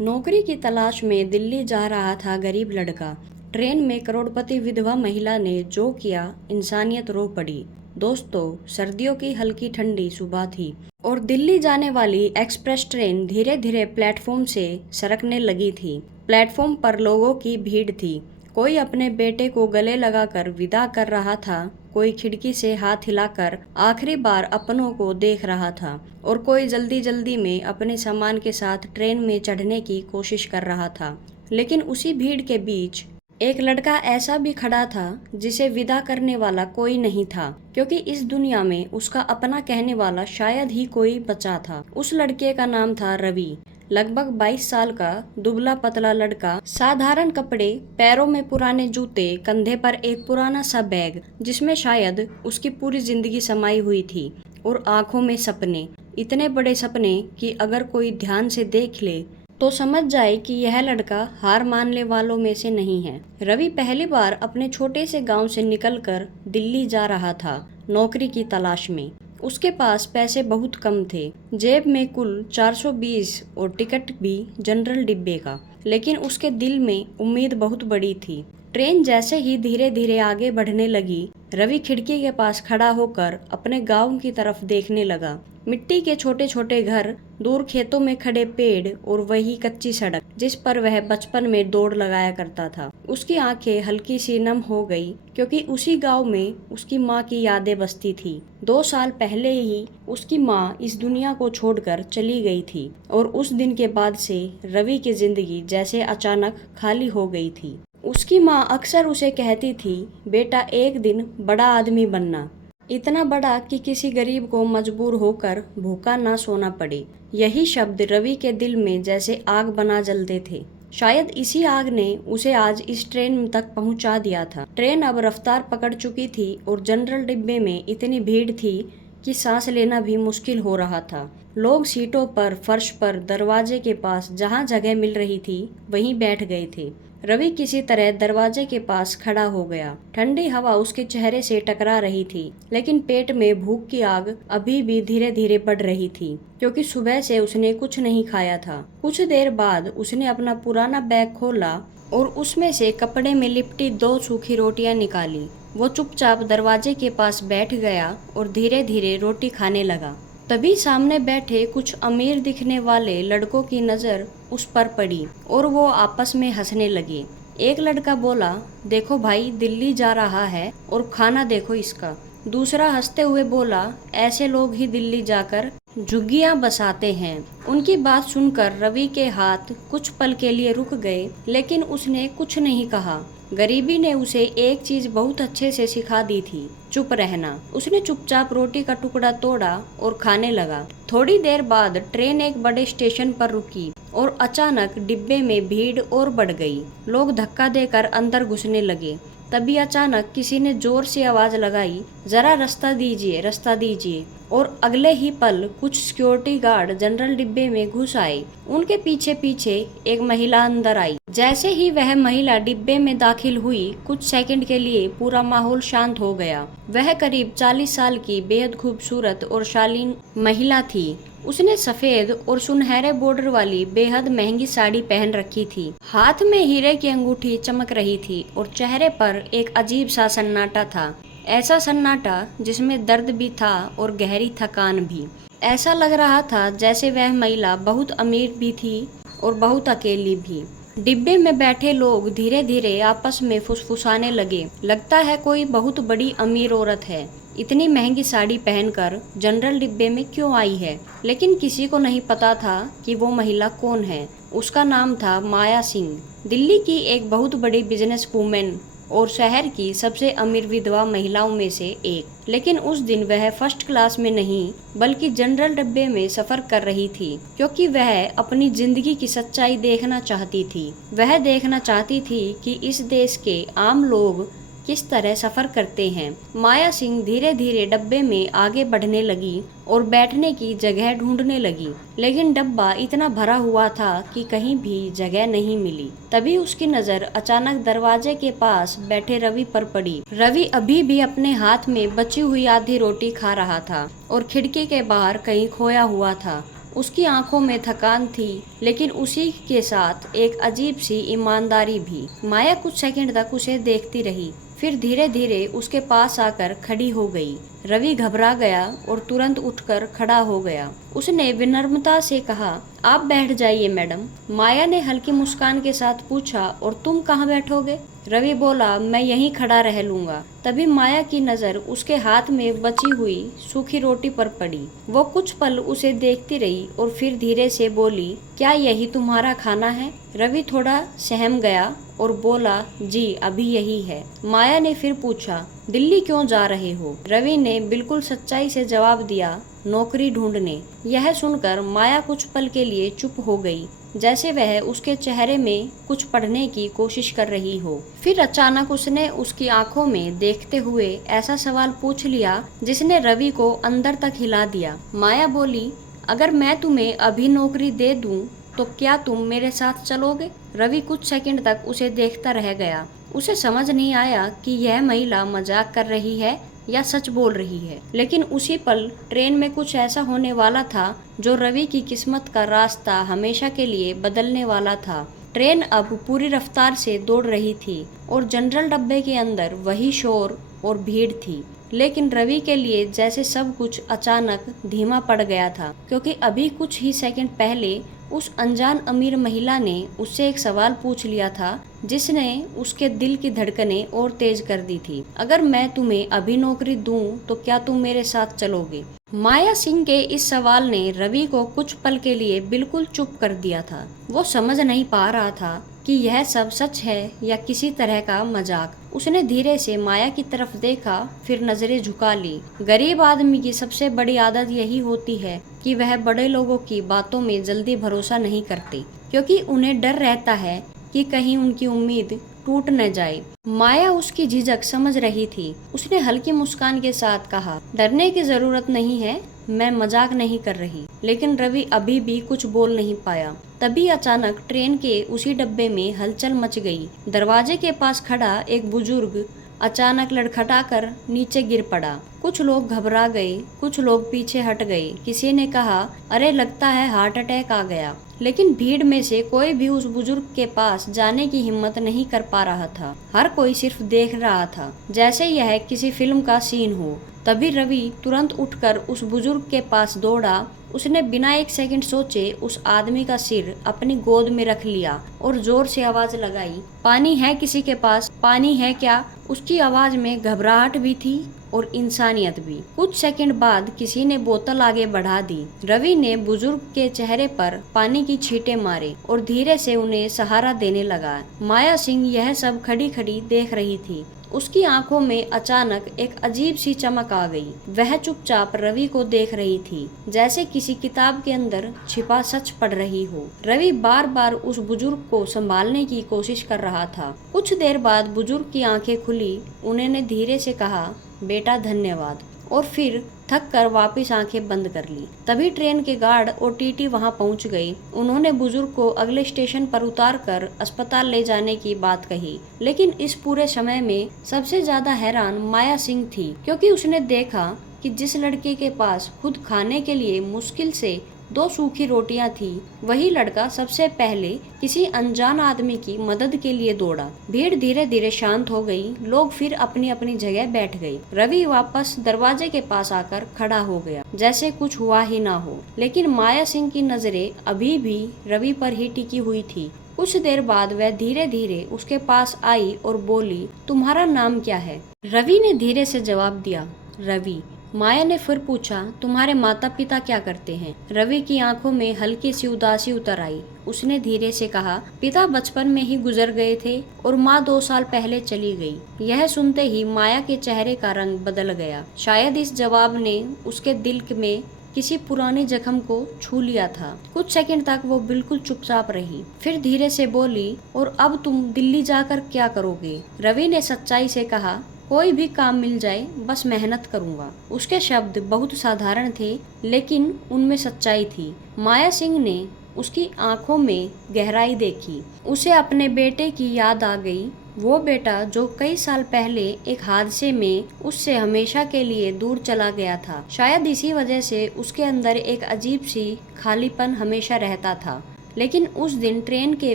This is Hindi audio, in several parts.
नौकरी की तलाश में दिल्ली जा रहा था गरीब लड़का। ट्रेन में करोड़पति विधवा महिला ने जो किया, इंसानियत रो पड़ी। दोस्तों, सर्दियों की हल्की ठंडी सुबह थी और दिल्ली जाने वाली एक्सप्रेस ट्रेन धीरे धीरे प्लेटफॉर्म से सरकने लगी थी। प्लेटफॉर्म पर लोगों की भीड़ थी। कोई अपने बेटे को गले लगाकर विदा कर रहा था, कोई खिड़की से हाथ हिलाकर आखिरी बार अपनों को देख रहा था और कोई जल्दी जल्दी में अपने सामान के साथ ट्रेन में चढ़ने की कोशिश कर रहा था। लेकिन उसी भीड़ के बीच एक लड़का ऐसा भी खड़ा था जिसे विदा करने वाला कोई नहीं था, क्योंकि इस दुनिया में उसका अपना कहने वाला शायद ही कोई बचा था। उस लड़के का नाम था रवि। लगभग 22 साल का दुबला पतला लड़का, साधारण कपड़े, पैरों में पुराने जूते, कंधे पर एक पुराना सा बैग जिसमें शायद उसकी पूरी जिंदगी समाई हुई थी, और आंखों में सपने, इतने बड़े सपने कि अगर कोई ध्यान से देख ले तो समझ जाए कि यह लड़का हार मानने वालों में से नहीं है। रवि पहली बार अपने छोटे से गांव से निकलकर दिल्ली जा रहा था, नौकरी की तलाश में। उसके पास पैसे बहुत कम थे, जेब में कुल 420 और टिकट भी जनरल डिब्बे का। लेकिन उसके दिल में उम्मीद बहुत बड़ी थी। ट्रेन जैसे ही धीरे धीरे आगे बढ़ने लगी, रवि खिड़की के पास खड़ा होकर अपने गांव की तरफ देखने लगा। मिट्टी के छोटे छोटे घर, दूर खेतों में खड़े पेड़ और वही कच्ची सड़क जिस पर वह बचपन में दौड़ लगाया करता था। उसकी आंखें हल्की सी नम हो गई, क्योंकि उसी गांव में उसकी माँ की यादें बसती थी। 2 साल पहले ही उसकी माँ इस दुनिया को छोड़कर चली गई थी और उस दिन के बाद से रवि की जिंदगी जैसे अचानक खाली हो गई थी। उसकी माँ अक्सर उसे कहती थी, बेटा एक दिन बड़ा आदमी बनना, इतना बड़ा कि किसी गरीब को मजबूर होकर भूखा ना सोना पड़े। यही शब्द रवि के दिल में जैसे आग बना जलते थे। शायद इसी आग ने उसे आज इस ट्रेन तक पहुंचा दिया था। ट्रेन अब रफ्तार पकड़ चुकी थी और जनरल डिब्बे में इतनी भीड़ थी कि सांस लेना भी मुश्किल हो रहा था। लोग सीटों पर, फर्श पर, दरवाजे के पास जहां जगह मिल रही थी वहीं बैठ गए थे। रवि किसी तरह दरवाजे के पास खड़ा हो गया। ठंडी हवा उसके चेहरे से टकरा रही थी, लेकिन पेट में भूख की आग अभी भी धीरे धीरे बढ़ रही थी, क्योंकि सुबह से उसने कुछ नहीं खाया था। कुछ देर बाद उसने अपना पुराना बैग खोला और उसमें से कपड़े में लिपटी 2 सूखी रोटियां निकाली। वो चुपचाप दरवाजे के पास बैठ गया और धीरे धीरे रोटी खाने लगा। तभी सामने बैठे कुछ अमीर दिखने वाले लड़कों की नज़र उस पर पड़ी और वो आपस में हंसने लगे। एक लड़का बोला, देखो भाई, दिल्ली जा रहा है और खाना देखो इसका। दूसरा हंसते हुए बोला, ऐसे लोग ही दिल्ली जाकर झुग्गियां बसाते हैं। उनकी बात सुनकर रवि के हाथ कुछ पल के लिए रुक गए, लेकिन उसने कुछ नहीं कहा। गरीबी ने उसे एक चीज बहुत अच्छे से सिखा दी थी, चुप रहना। उसने चुपचाप रोटी का टुकड़ा तोड़ा और खाने लगा। थोड़ी देर बाद ट्रेन एक बड़े स्टेशन पर रुकी और अचानक डिब्बे में भीड़ और बढ़ गई। लोग धक्का देकर अंदर घुसने लगे। तभी अचानक किसी ने जोर से आवाज लगाई, जरा रास्ता दीजिए, रास्ता दीजिए। और अगले ही पल कुछ सिक्योरिटी गार्ड जनरल डिब्बे में घुस आए। उनके पीछे पीछे एक महिला अंदर आई। जैसे ही वह महिला डिब्बे में दाखिल हुई, कुछ सेकंड के लिए पूरा माहौल शांत हो गया। वह करीब 40 साल की बेहद खूबसूरत और शालीन महिला थी। उसने सफेद और सुनहरे बॉर्डर वाली बेहद महंगी साड़ी पहन रखी थी। हाथ में हीरे की अंगूठी चमक रही थी और चेहरे पर एक अजीब सा सन्नाटा था। ऐसा सन्नाटा जिसमें दर्द भी था और गहरी थकान भी। ऐसा लग रहा था जैसे वह महिला बहुत अमीर भी थी और बहुत अकेली भी। डिब्बे में बैठे लोग धीरे धीरे आपस में फुसफुसाने लगे। लगता है कोई बहुत बड़ी अमीर औरत है, इतनी महंगी साड़ी पहनकर जनरल डिब्बे में क्यों आई है। लेकिन किसी को नहीं पता था कि वो महिला कौन है। उसका नाम था माया सिंह, दिल्ली की एक बहुत बड़ी बिजनेस वूमेन और शहर की सबसे अमीर विधवा महिलाओं में से एक। लेकिन उस दिन वह फर्स्ट क्लास में नहीं बल्कि जनरल डिब्बे में सफर कर रही थी, क्योंकि वह अपनी जिंदगी की सच्चाई देखना चाहती थी। वह देखना चाहती थी कि इस देश के आम लोग किस तरह सफर करते हैं। माया सिंह धीरे धीरे डब्बे में आगे बढ़ने लगी और बैठने की जगह ढूंढने लगी, लेकिन डब्बा इतना भरा हुआ था कि कहीं भी जगह नहीं मिली। तभी उसकी नजर अचानक दरवाजे के पास बैठे रवि पर पड़ी। रवि अभी भी अपने हाथ में बची हुई आधी रोटी खा रहा था और खिड़की के बाहर कहीं खोया हुआ था। उसकी आंखों में थकान थी, लेकिन उसी के साथ एक अजीब सी ईमानदारी भी। माया कुछ सेकंड तक उसे देखती रही, फिर धीरे धीरे उसके पास आकर खड़ी हो गई। रवि घबरा गया और तुरंत उठकर खड़ा हो गया। उसने विनम्रता से कहा, आप बैठ जाइए मैडम। माया ने हल्की मुस्कान के साथ पूछा, और तुम कहाँ बैठोगे? रवि बोला, मैं यहीं खड़ा रह लूंगा। तभी माया की नजर उसके हाथ में बची हुई सूखी रोटी पर पड़ी। वो कुछ पल उसे देखती रही और फिर धीरे से बोली, क्या यही तुम्हारा खाना है? रवि थोड़ा सहम गया और बोला, जी अभी यही है। माया ने फिर पूछा, दिल्ली क्यों जा रहे हो? रवि ने बिल्कुल सच्चाई से जवाब दिया, नौकरी ढूंढने। यह सुनकर माया कुछ पल के लिए चुप हो गई, जैसे वह उसके चेहरे में कुछ पढ़ने की कोशिश कर रही हो। फिर अचानक उसने उसकी आंखों में देखते हुए ऐसा सवाल पूछ लिया जिसने रवि को अंदर तक हिला दिया। माया बोली, अगर मैं तुम्हें अभी नौकरी दे दूं तो क्या तुम मेरे साथ चलोगे? रवि कुछ सेकंड तक उसे देखता रह गया। उसे समझ नहीं आया कि यह महिला मजाक कर रही है या सच बोल रही है, लेकिन उसी पल ट्रेन में कुछ ऐसा होने वाला था जो रवि की किस्मत का रास्ता हमेशा के लिए बदलने वाला था। ट्रेन अब पूरी रफ्तार से दौड़ रही थी और जनरल डब्बे के अंदर वही शोर और भीड़ थी, लेकिन रवि के लिए जैसे सब कुछ अचानक धीमा पड़ गया था, क्योंकि अभी कुछ ही सेकंड पहले उस अनजान अमीर महिला ने उससे एक सवाल पूछ लिया था जिसने उसके दिल की धड़कनें और तेज कर दी थी। अगर मैं तुम्हें अभी नौकरी दूं तो क्या तुम मेरे साथ चलोगे? माया सिंह के इस सवाल ने रवि को कुछ पल के लिए बिल्कुल चुप कर दिया था। वो समझ नहीं पा रहा था कि यह सब सच है या किसी तरह का मजाक। उसने धीरे से माया की तरफ देखा, फिर नजरें झुका ली। गरीब आदमी की सबसे बड़ी आदत यही होती है कि वह बड़े लोगों की बातों में जल्दी भरोसा नहीं करते, क्योंकि उन्हें डर रहता है कि कहीं उनकी उम्मीद टूट न जाए। माया उसकी झिझक समझ रही थी। उसने हल्की मुस्कान के साथ कहा, डरने की जरूरत नहीं है, मैं मजाक नहीं कर रही। लेकिन रवि अभी भी कुछ बोल नहीं पाया। तभी अचानक ट्रेन के उसी डब्बे में हलचल मच गई। दरवाजे के पास खड़ा एक बुजुर्ग अचानक लड़खड़ाकर नीचे गिर पड़ा। कुछ लोग घबरा गए, कुछ लोग पीछे हट गए। किसी ने कहा, अरे लगता है हार्ट अटैक आ गया। लेकिन भीड़ में से कोई भी उस बुजुर्ग के पास जाने की हिम्मत नहीं कर पा रहा था। हर कोई सिर्फ देख रहा था, जैसे यह किसी फिल्म का सीन हो। तभी रवि तुरंत उठकर उस बुजुर्ग के पास दौड़ा। उसने बिना एक सेकंड सोचे उस आदमी का सिर अपनी गोद में रख लिया और जोर से आवाज लगाई, पानी है किसी के पास? पानी है क्या? उसकी आवाज में घबराहट भी थी और इंसानियत भी। कुछ सेकंड बाद किसी ने बोतल आगे बढ़ा दी। रवि ने बुजुर्ग के चेहरे पर पानी की छींटे मारे और धीरे से उन्हें सहारा देने लगा। माया सिंह यह सब खड़ी खड़ी देख रही थी। उसकी आंखों में अचानक एक अजीब सी चमक आ गई। वह चुपचाप रवि को देख रही थी, जैसे किसी किताब के अंदर छिपा सच पढ़ रही हो। रवि बार बार उस बुजुर्ग को संभालने की कोशिश कर रहा था। कुछ देर बाद बुजुर्ग की आंखें खुली। उन्होंने धीरे से कहा, बेटा धन्यवाद, और फिर थक कर वापिस आंखें बंद कर ली। तभी ट्रेन के गार्ड और टीटी वहां पहुंच गई। उन्होंने बुजुर्ग को अगले स्टेशन पर उतारकर अस्पताल ले जाने की बात कही। लेकिन इस पूरे समय में सबसे ज्यादा हैरान माया सिंह थी, क्योंकि उसने देखा कि जिस लड़के के पास खुद खाने के लिए मुश्किल से 2 सूखी रोटियां थी, वही लड़का सबसे पहले किसी अनजान आदमी की मदद के लिए दौड़ा। भीड़ धीरे धीरे शांत हो गई। लोग फिर अपनी अपनी जगह बैठ गए। रवि वापस दरवाजे के पास आकर खड़ा हो गया, जैसे कुछ हुआ ही ना हो। लेकिन माया सिंह की नजरें अभी भी रवि पर ही टिकी हुई थी। कुछ देर बाद वह धीरे धीरे उसके पास आई और बोली, तुम्हारा नाम क्या है? रवि ने धीरे से जवाब दिया, रवि। माया ने फिर पूछा, तुम्हारे माता पिता क्या करते हैं? रवि की आंखों में हल्की सी उदासी उतर आई। उसने धीरे से कहा, पिता बचपन में ही गुजर गए थे और माँ 2 साल पहले चली गई। यह सुनते ही माया के चेहरे का रंग बदल गया। शायद इस जवाब ने उसके दिल में किसी पुरानी जख्म को छू लिया था। कुछ सेकंड तक वो बिल्कुल चुपचाप रही, फिर धीरे से बोली, और अब तुम दिल्ली जाकर क्या करोगे? रवि ने सच्चाई से कहा, कोई भी काम मिल जाए, बस मेहनत करूंगा। उसके शब्द बहुत साधारण थे, लेकिन उनमें सच्चाई थी। माया सिंह ने उसकी आंखों में गहराई देखी। उसे अपने बेटे की याद आ गई। वो बेटा जो कई साल पहले एक हादसे में उससे हमेशा के लिए दूर चला गया था। शायद इसी वजह से उसके अंदर एक अजीब सी खालीपन हमेशा रहता था। लेकिन उस दिन ट्रेन के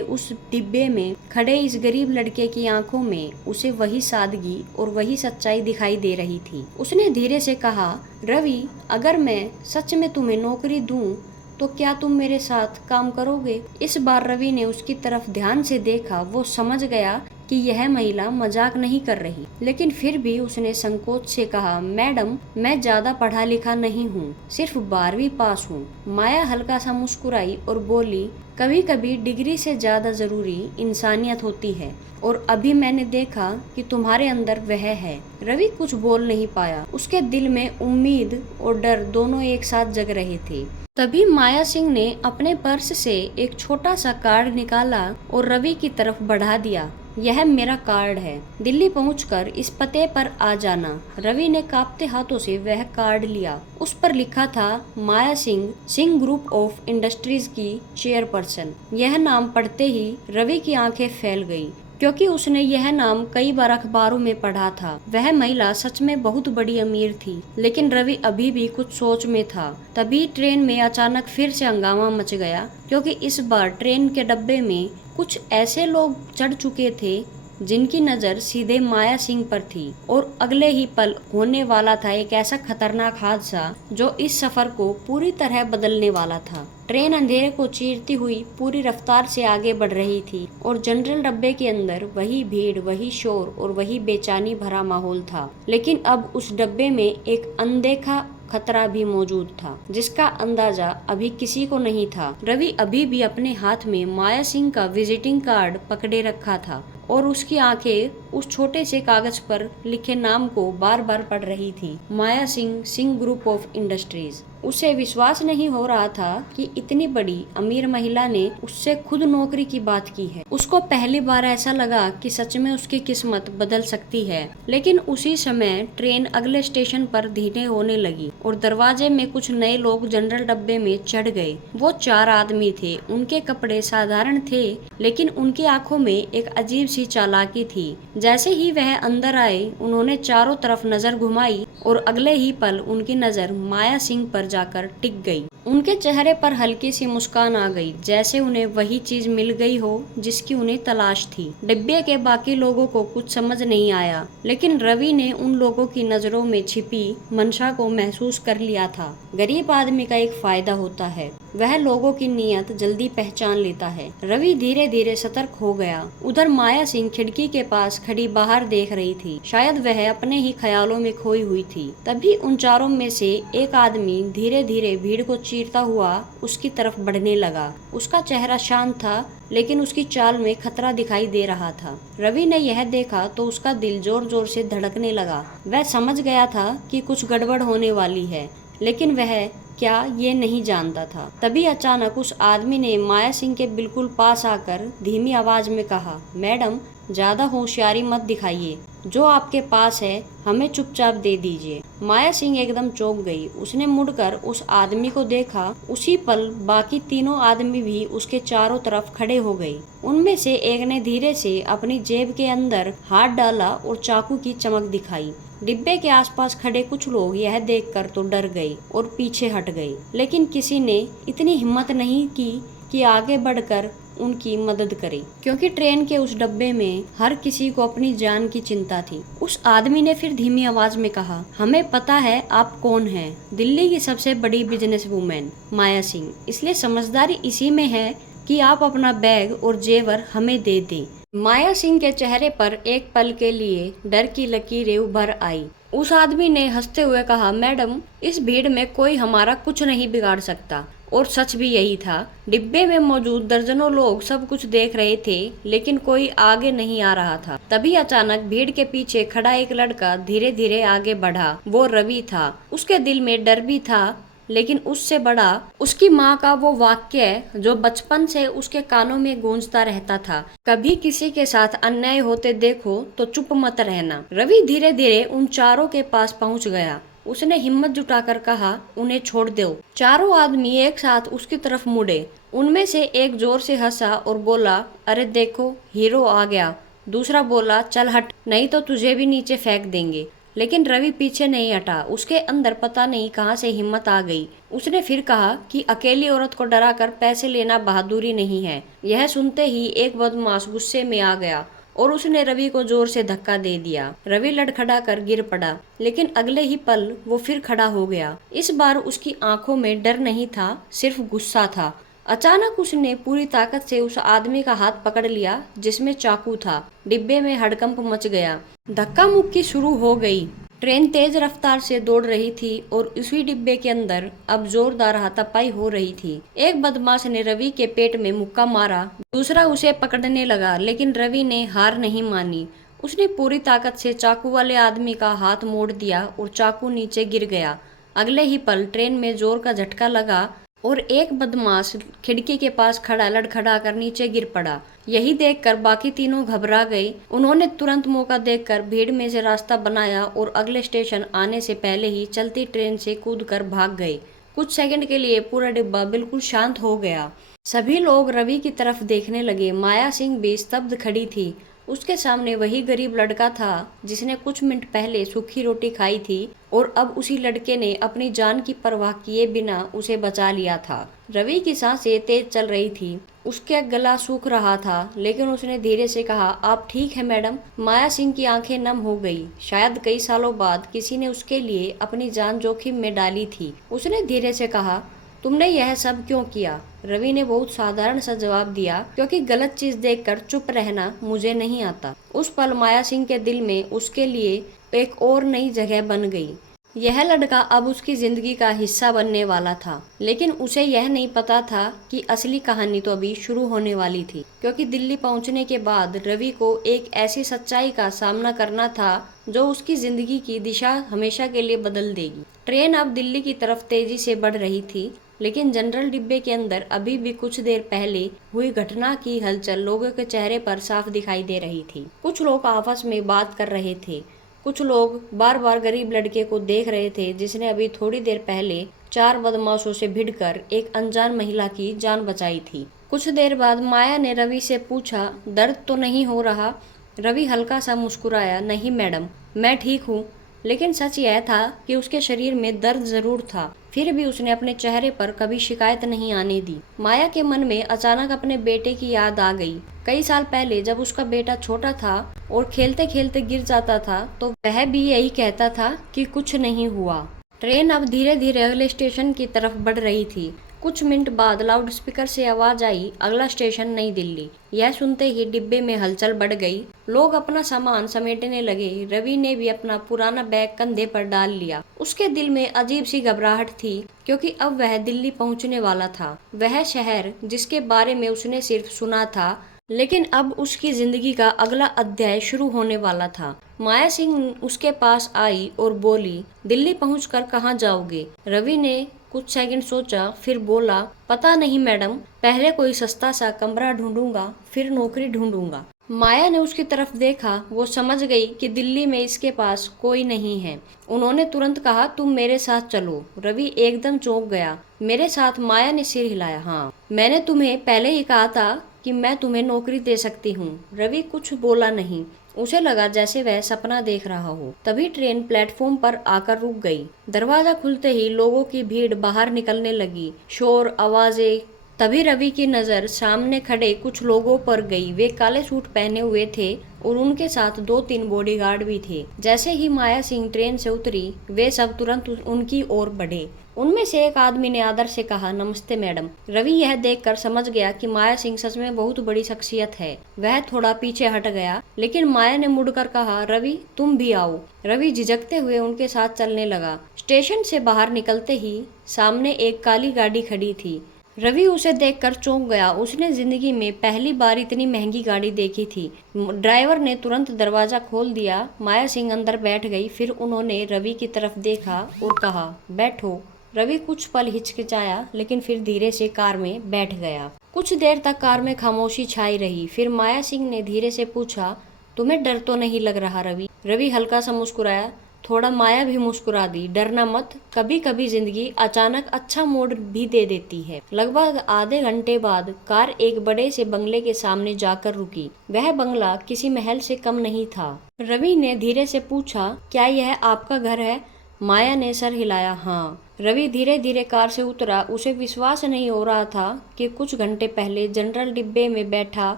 उस डिब्बे में खड़े इस गरीब लड़के की आंखों में उसे वही सादगी और वही सच्चाई दिखाई दे रही थी। उसने धीरे से कहा, रवि, अगर मैं सच में तुम्हें नौकरी दूं तो क्या तुम मेरे साथ काम करोगे? इस बार रवि ने उसकी तरफ ध्यान से देखा। वो समझ गया कि यह महिला मजाक नहीं कर रही, लेकिन फिर भी उसने संकोच से कहा, मैडम, मैं ज्यादा पढ़ा लिखा नहीं हूँ, सिर्फ 12वीं पास हूँ। माया हल्का सा मुस्कुराई और बोली, कभी कभी डिग्री से ज्यादा जरूरी इंसानियत होती है, और अभी मैंने देखा कि तुम्हारे अंदर वह है। रवि कुछ बोल नहीं पाया। उसके दिल में उम्मीद और डर दोनों एक साथ जग रहे थे। तभी माया सिंह ने अपने पर्स से एक छोटा सा कार्ड निकाला और रवि की तरफ बढ़ा दिया। यह मेरा कार्ड है, दिल्ली पहुंचकर इस पते पर आ जाना। रवि ने कांपते हाथों से वह कार्ड लिया। उस पर लिखा था, Maya Singh, Singh group of industries की चेयरपर्सन। यह नाम पढ़ते ही रवि की आंखें फैल गई, क्योंकि उसने यह नाम कई बार अखबारों में पढ़ा था। वह महिला सच में बहुत बड़ी अमीर थी, लेकिन रवि अभी भी कुछ सोच में था। तभी ट्रेन में अचानक फिर से हंगामा मच गया, क्योंकि इस बार ट्रेन के डब्बे में कुछ ऐसे लोग चढ़ चुके थे जिनकी नजर सीधे माया सिंह पर थी, और अगले ही पल होने वाला था एक ऐसा खतरनाक हादसा जो इस सफर को पूरी तरह बदलने वाला था। ट्रेन अंधेरे को चीरती हुई पूरी रफ्तार से आगे बढ़ रही थी, और जनरल डब्बे के अंदर वही भीड़, वही शोर और वही बेचैनी भरा माहौल था। लेकिन अब उस डब्बे में एक अनदेखा खतरा भी मौजूद था, जिसका अंदाजा अभी किसी को नहीं था। रवि अभी भी अपने हाथ में माया सिंह का विजिटिंग कार्ड पकड़े रखा था, और उसकी आंखें उस छोटे से कागज पर लिखे नाम को बार बार पढ़ रही थी, Maya Singh, Singh group of industries. उसे विश्वास नहीं हो रहा था कि इतनी बड़ी अमीर महिला ने उससे खुद नौकरी की बात की है। उसको पहली बार ऐसा लगा कि सच में उसकी किस्मत बदल सकती है। लेकिन उसी समय ट्रेन अगले स्टेशन पर धीरे होने लगी, और दरवाजे में कुछ नए लोग जनरल डब्बे में चढ़ गए। वो 4 आदमी थे। उनके कपड़े साधारण थे, लेकिन उनकी आंखों में एक अजीब सी चालाकी थी। जैसे ही वह अंदर आए, उन्होंने चारों तरफ नजर घुमाई, और अगले ही पल उनकी नजर माया सिंह पर जाकर टिक गई। उनके चेहरे पर हल्की सी मुस्कान आ गई, जैसे उन्हें वही चीज मिल गई हो जिसकी उन्हें तलाश थी। डिब्बे के बाकी लोगों को कुछ समझ नहीं आया, लेकिन रवि ने उन लोगों की नजरों में छिपी मंशा को महसूस कर लिया था। गरीब आदमी का एक फायदा होता है, वह लोगों की नीयत जल्दी पहचान लेता है। रवि धीरे धीरे सतर्क हो गया। उधर माया सिंह खिड़की के पास खड़ी बाहर देख रही थी। शायद वह अपने ही ख्यालों में खोई हुई थी। तभी उन चारों में से एक आदमी धीरे धीरे भीड़ को चीरता हुआ उसकी तरफ बढ़ने लगा। उसका चेहरा शांत था, लेकिन उसकी चाल में खतरा दिखाई दे रहा था। रवि ने यह देखा तो उसका दिल जोर जोर से धड़कने लगा। वह समझ गया था कि कुछ गड़बड़ होने वाली है, लेकिन वह क्या ये नहीं जानता था। तभी अचानक उस आदमी ने माया सिंह के बिल्कुल पास आकर धीमी आवाज में कहा, मैडम, ज्यादा होशियारी मत दिखाइए। जो आपके पास है हमें चुपचाप दे दीजिए। माया सिंह एकदम चौंक गई। उसने मुड़कर उस आदमी को देखा। उसी पल बाकी तीनों आदमी भी उसके चारों तरफ खड़े हो गए। उनमें से एक ने धीरे से अपनी जेब के अंदर हाथ डाला और चाकू की चमक दिखाई। डिब्बे के आसपास खड़े कुछ लोग यह देखकर तो डर गए और पीछे हट गए, लेकिन किसी ने इतनी हिम्मत नहीं की कि आगे बढ़कर उनकी मदद करे, क्योंकि ट्रेन के उस डब्बे में हर किसी को अपनी जान की चिंता थी। उस आदमी ने फिर धीमी आवाज में कहा, हमें पता है आप कौन हैं, दिल्ली की सबसे बड़ी बिजनेस वूमेन माया सिंह। इसलिए समझदारी इसी में है कि आप अपना बैग और जेवर हमें दे दें। माया सिंह के चेहरे पर एक पल के लिए डर की लकीरें उभर आई। उस आदमी ने हंसते हुए कहा, मैडम, इस भीड़ में कोई हमारा कुछ नहीं बिगाड़ सकता। और सच भी यही था। डिब्बे में मौजूद दर्जनों लोग सब कुछ देख रहे थे, लेकिन कोई आगे नहीं आ रहा था। तभी अचानक भीड़ के पीछे खड़ा एक लड़का धीरे धीरे आगे बढ़ा। वो रवि था। उसके दिल में डर भी था, लेकिन उससे बड़ा उसकी माँ का वो वाक्य जो बचपन से उसके कानों में गूंजता रहता था, कभी किसी के साथ अन्याय होते देखो तो चुप मत रहना। रवि धीरे धीरे उन चारों के पास पहुंच गया। उसने हिम्मत जुटाकर कहा, उन्हें छोड़ दो। चारों आदमी एक साथ उसकी तरफ मुड़े। उनमें से एक जोर से हंसा और बोला, अरे देखो, हीरो आ गया। दूसरा बोला, चल हट, नहीं तो तुझे भी नीचे फेंक देंगे। लेकिन रवि पीछे नहीं हटा। उसके अंदर पता नहीं कहां से हिम्मत आ गई। उसने फिर कहा कि अकेली औरत को डराकर पैसे लेना बहादुरी नहीं है। यह सुनते ही एक बदमाश गुस्से में आ गया और उसने रवि को जोर से धक्का दे दिया। रवि लड़खड़ा कर गिर पड़ा, लेकिन अगले ही पल वो फिर खड़ा हो गया। इस बार उसकी आंखों में डर नहीं था, सिर्फ गुस्सा था। अचानक उसने पूरी ताकत से उस आदमी का हाथ पकड़ लिया जिसमें चाकू था। डिब्बे में हड़कंप मच गया। धक्का मुक्की शुरू हो गई। ट्रेन तेज रफ्तार से दौड़ रही थी और उसी डिब्बे के अंदर अब जोरदार हाथापाई हो रही थी। एक बदमाश ने रवि के पेट में मुक्का मारा, दूसरा उसे पकड़ने लगा, लेकिन रवि ने हार नहीं मानी। उसने पूरी ताकत से चाकू वाले आदमी का हाथ मोड़ दिया और चाकू नीचे गिर गया। अगले ही पल ट्रेन में जोर का झटका लगा और एक बदमाश खिड़की के पास खड़ा लड़खड़ा कर नीचे गिर पड़ा। यही देखकर बाकी तीनों घबरा गए। उन्होंने तुरंत मौका देखकर भीड़ में से रास्ता बनाया और अगले स्टेशन आने से पहले ही चलती ट्रेन से कूदकर भाग गए। कुछ सेकंड के लिए पूरा डिब्बा बिल्कुल शांत हो गया। सभी लोग रवि की तरफ देखने लगे। माया सिंह भी स्तब्ध खड़ी थी। उसके सामने वही गरीब लड़का था जिसने कुछ मिनट पहले सूखी रोटी खाई थी और अब उसी लड़के ने अपनी जान की परवाह किए बिना उसे बचा लिया था। रवि की सांसें तेज चल रही थी, उसका गला सूख रहा था, लेकिन उसने धीरे से कहा, आप ठीक है मैडम? माया सिंह की आंखें नम हो गई। शायद कई सालों बाद किसी ने उसके लिए अपनी जान जोखिम में डाली थी। उसने धीरे से कहा, तुमने यह सब क्यों किया? रवि ने बहुत साधारण सा जवाब दिया, क्योंकि गलत चीज देखकर चुप रहना मुझे नहीं आता। उस पल माया सिंह के दिल में उसके लिए एक और नई जगह बन गई। यह लड़का अब उसकी जिंदगी का हिस्सा बनने वाला था, लेकिन उसे यह नहीं पता था कि असली कहानी तो अभी शुरू होने वाली थी। क्योंकि दिल्ली पहुंचने के बाद रवि को एक ऐसी सच्चाई का सामना करना था जो उसकी जिंदगी की दिशा हमेशा के लिए बदल देगी। ट्रेन अब दिल्ली की तरफ तेजी से बढ़ रही थी, लेकिन जनरल डिब्बे के अंदर अभी भी कुछ देर पहले हुई घटना की हलचल लोगों के चेहरे पर साफ दिखाई दे रही थी। कुछ लोग आपस में बात कर रहे थे, कुछ लोग बार बार गरीब लड़के को देख रहे थे जिसने अभी थोड़ी देर पहले 4 बदमाशों से भिड़कर एक अनजान महिला की जान बचाई थी। कुछ देर बाद माया ने रवि से पूछा, दर्द तो नहीं हो रहा? रवि हल्का सा मुस्कुराया, नहीं मैडम, मैं ठीक हूँ। लेकिन सच यह था कि उसके शरीर में दर्द जरूर था। फिर भी उसने अपने चेहरे पर कभी शिकायत नहीं आने दी। माया के मन में अचानक अपने बेटे की याद आ गई। कई साल पहले जब उसका बेटा छोटा था और खेलते खेलते गिर जाता था तो वह भी यही कहता था कि कुछ नहीं हुआ। ट्रेन अब धीरे धीरे अगले स्टेशन की तरफ बढ़ रही थी। कुछ मिनट बाद लाउड स्पीकर से आवाज आई, अगला स्टेशन नई दिल्ली। यह सुनते ही डिब्बे में हलचल बढ़ गई। लोग अपना सामान समेटने लगे। रवि ने भी अपना पुराना बैग कंधे पर डाल लिया। उसके दिल में अजीब सी घबराहट थी, क्योंकि अब वह दिल्ली पहुंचने वाला था। वह शहर जिसके बारे में उसने सिर्फ सुना था, लेकिन अब उसकी जिंदगी का अगला अध्याय शुरू होने वाला था। माया सिंह उसके पास आई और बोली, दिल्ली पहुंचकर कहाँ जाओगे? रवि ने कुछ सेकंड सोचा, फिर बोला, पता नहीं मैडम, पहले कोई सस्ता सा कमरा ढूंढूंगा, फिर नौकरी ढूंढूंगा। माया ने उसकी तरफ देखा। वो समझ गई कि दिल्ली में इसके पास कोई नहीं है। उन्होंने तुरंत कहा, तुम मेरे साथ चलो। रवि एकदम चौंक गया। मेरे साथ? माया ने सिर हिलाया। हाँ, मैंने तुम्हें पहले ही कहा था कि मैं तुम्हें नौकरी दे सकती हूँ। रवि कुछ बोला नहीं। उसे लगा जैसे वह सपना देख रहा हो। तभी ट्रेन प्लेटफॉर्म पर आकर रुक गई। दरवाजा खुलते ही लोगों की भीड़ बाहर निकलने लगी। शोर, आवाजें। तभी रवि की नजर सामने खड़े कुछ लोगों पर गई। वे काले सूट पहने हुए थे और उनके साथ 2-3 बॉडीगार्ड भी थे। जैसे ही माया सिंह ट्रेन से उतरी, वे सब तुरंत उनकी ओर बढ़े। उनमें से एक आदमी ने आदर से कहा, नमस्ते मैडम। रवि यह देखकर समझ गया कि माया सिंह सच में बहुत बड़ी शख्सियत है। वह थोड़ा पीछे हट गया, लेकिन माया ने मुड़कर कहा, रवि तुम भी आओ। रवि झिझकते हुए उनके साथ चलने लगा। स्टेशन से बाहर निकलते ही सामने एक काली गाड़ी खड़ी थी। रवि उसे देखकर चौंक गया। उसने जिंदगी में पहली बार इतनी महंगी गाड़ी देखी थी। ड्राइवर ने तुरंत दरवाजा खोल दिया। माया सिंह अंदर बैठ गई। फिर उन्होंने रवि की तरफ देखा और कहा, बैठो। रवि कुछ पल हिचकिचाया, लेकिन फिर धीरे से कार में बैठ गया। कुछ देर तक कार में खामोशी छाई रही। फिर माया सिंह ने धीरे से पूछा, तुम्हें डर तो नहीं लग रहा रवि? रवि हल्का सा मुस्कुराया, थोड़ा माया भी मुस्कुरा दी। डरना मत, कभी कभी जिंदगी अचानक अच्छा मोड़ भी दे देती है। लगभग आधे घंटे बाद कार एक बड़े से बंगले के सामने जाकर रुकी। वह बंगला किसी महल से कम नहीं था। रवि ने धीरे से पूछा, क्या यह आपका घर है? माया ने सर हिलाया। हाँ। रवि धीरे धीरे कार से उतरा। उसे विश्वास नहीं हो रहा था कि कुछ घंटे पहले जनरल डिब्बे में बैठा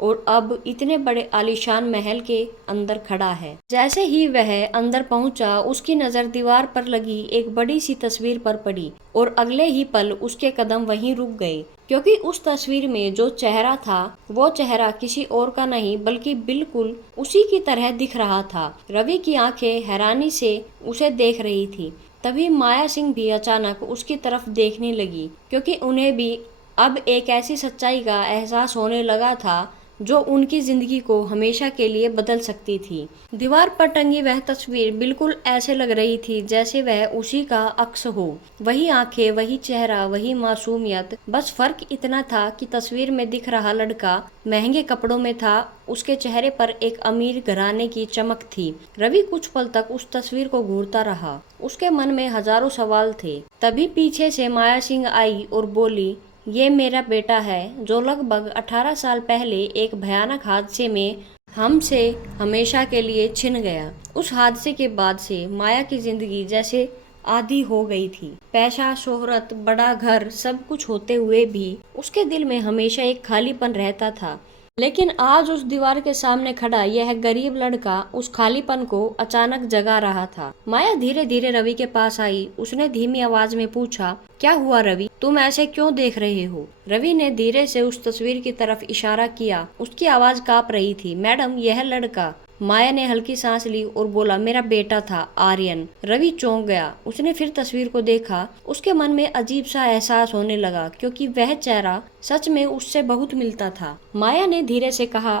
और अब इतने बड़े आलीशान महल के अंदर खड़ा है। जैसे ही वह अंदर पहुंचा, उसकी नजर दीवार पर लगी एक बड़ी सी तस्वीर पर पड़ी और अगले ही पल उसके कदम वहीं रुक गए, क्योंकि उस तस्वीर में जो चेहरा था वो चेहरा किसी और का नहीं बल्कि बिल्कुल उसी की तरह दिख रहा था। रवि की आंखें हैरानी से उसे देख रही थी। तभी माया सिंह भी अचानक उसकी तरफ देखने लगी, क्योंकि उन्हें भी अब एक ऐसी सच्चाई का एहसास होने लगा था जो उनकी जिंदगी को हमेशा के लिए बदल सकती थी। दीवार पर टंगी वह तस्वीर बिल्कुल ऐसे लग रही थी जैसे वह उसी का अक्स हो। वही आंखें, वही चेहरा, वही मासूमियत। बस फर्क इतना था कि तस्वीर में दिख रहा लड़का महंगे कपड़ों में था, उसके चेहरे पर एक अमीर घराने की चमक थी। रवि कुछ पल तक उस तस्वीर को घूरता रहा। उसके मन में हजारों सवाल थे। तभी पीछे से माया सिंह आई और बोली, ये मेरा बेटा है जो लगभग 18 साल पहले एक भयानक हादसे में हमसे हमेशा के लिए छिन गया। उस हादसे के बाद से माया की जिंदगी जैसे आधी हो गई थी। पैसा, शोहरत, बड़ा घर, सब कुछ होते हुए भी उसके दिल में हमेशा एक खालीपन रहता था। लेकिन आज उस दीवार के सामने खड़ा यह गरीब लड़का उस खालीपन को अचानक जगा रहा था। माया धीरे धीरे रवि के पास आई। उसने धीमी आवाज में पूछा, क्या हुआ रवि, तुम ऐसे क्यों देख रहे हो? रवि ने धीरे से उस तस्वीर की तरफ इशारा किया। उसकी आवाज कांप रही थी। मैडम, यह लड़का। माया ने हल्की सांस ली और बोला, मेरा बेटा था, आर्यन। रवि चौंक गया। उसने फिर तस्वीर को देखा। उसके मन में अजीब सा एहसास होने लगा, क्योंकि वह चेहरा सच में उससे बहुत मिलता था। माया ने धीरे से कहा,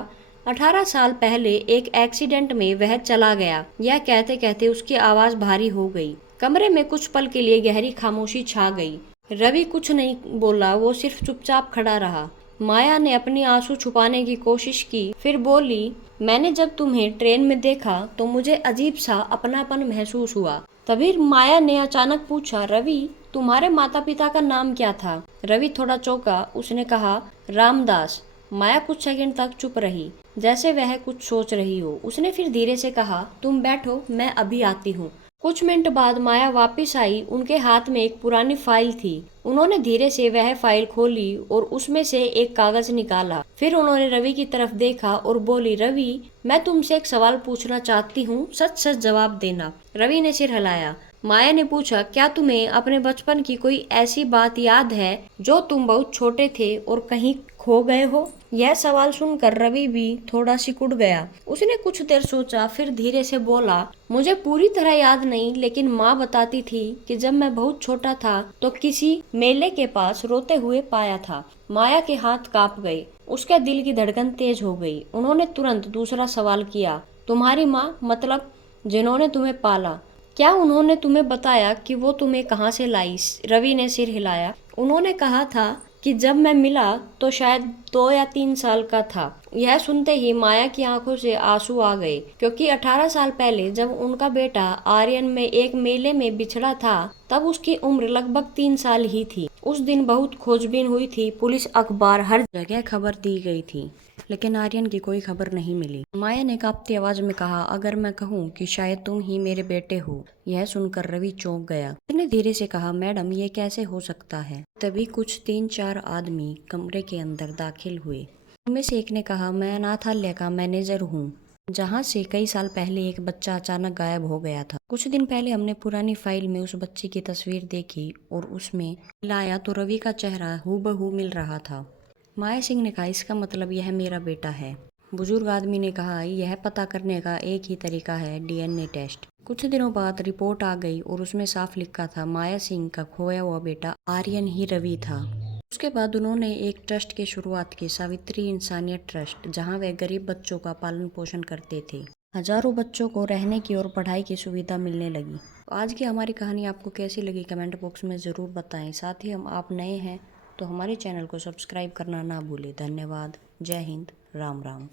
18 साल पहले एक एक्सीडेंट में वह चला गया। यह कहते कहते उसकी आवाज भारी हो गई। कमरे में कुछ पल के लिए गहरी खामोशी छा गई। रवि कुछ नहीं बोला, वो सिर्फ चुपचाप खड़ा रहा। माया ने अपनी आंसू छुपाने की कोशिश की, फिर बोली, मैंने जब तुम्हें ट्रेन में देखा तो मुझे अजीब सा अपनापन महसूस हुआ। तभी माया ने अचानक पूछा, रवि, तुम्हारे माता पिता का नाम क्या था? रवि थोड़ा चौंका। उसने कहा, रामदास। माया कुछ सेकंड तक चुप रही, जैसे वह कुछ सोच रही हो। उसने फिर धीरे से कहा, तुम बैठो, मैं अभी आती हूँ। कुछ मिनट बाद माया वापस आई। उनके हाथ में एक पुरानी फाइल थी। उन्होंने धीरे से वह फाइल खोली और उसमें से एक कागज निकाला। फिर उन्होंने रवि की तरफ देखा और बोली, रवि, मैं तुमसे एक सवाल पूछना चाहती हूँ, सच सच जवाब देना। रवि ने सिर हिलाया। माया ने पूछा, क्या तुम्हें अपने बचपन की कोई ऐसी बात याद है जो तुम बहुत छोटे थे और कहीं खो गए हो? यह सवाल सुनकर रवि भी थोड़ा सिकुड़ गया। उसने कुछ देर सोचा, फिर धीरे से बोला, मुझे पूरी तरह याद नहीं, लेकिन माँ बताती थी कि जब मैं बहुत छोटा था तो किसी मेले के पास रोते हुए पाया था। माया के हाथ कांप गए। उसके दिल की धड़कन तेज हो गई। उन्होंने तुरंत दूसरा सवाल किया, तुम्हारी माँ, मतलब जिन्होंने तुम्हें पाला, क्या उन्होंने तुम्हें बताया कि वो तुम्हें कहाँ से लाई? रवि ने सिर हिलाया। उन्होंने कहा था कि जब मैं मिला तो शायद 2 या 3 साल का था। यह सुनते ही माया की आंखों से आंसू आ गए, क्योंकि 18 साल पहले जब उनका बेटा आर्यन में एक मेले में बिछड़ा था तब उसकी उम्र लगभग 3 साल ही थी। उस दिन बहुत खोजबीन हुई थी। पुलिस, अखबार, हर जगह खबर दी गई थी, लेकिन आर्यन की कोई खबर नहीं मिली। माया ने कांपती आवाज में कहा, अगर मैं कहूँ कि शायद तुम ही मेरे बेटे हो? यह सुनकर रवि चौंक गया। उसने धीरे से कहा, मैडम, ये कैसे हो सकता है? तभी कुछ 3-4 आदमी कमरे के अंदर दाखिल हुए। उनमें से एक ने कहा, मैं अनाथालय का मैनेजर हूँ, जहाँ से कई साल पहले एक बच्चा अचानक गायब हो गया था। कुछ दिन पहले हमने पुरानी फाइल में उस बच्चे की तस्वीर देखी और उसमें लाया तो रवि का चेहरा हूबहू मिल रहा था। माया सिंह ने कहा, इसका मतलब यह मेरा बेटा है। बुजुर्ग आदमी ने कहा, यह पता करने का एक ही तरीका है, डीएनए टेस्ट। कुछ दिनों बाद रिपोर्ट आ गई और उसमें साफ लिखा था, माया सिंह का खोया हुआ बेटा आर्यन ही रवि था। उसके बाद उन्होंने एक ट्रस्ट की शुरुआत की, सावित्री इंसानियत ट्रस्ट, जहां वे गरीब बच्चों का पालन पोषण करते थे। हजारों बच्चों को रहने की और पढ़ाई की सुविधा मिलने लगी। आज की हमारी कहानी आपको कैसी लगी कमेंट बॉक्स में ज़रूर बताएं। साथ ही आप नए हैं तो हमारे चैनल को सब्सक्राइब करना ना भूलें। धन्यवाद। जय हिंद। राम राम।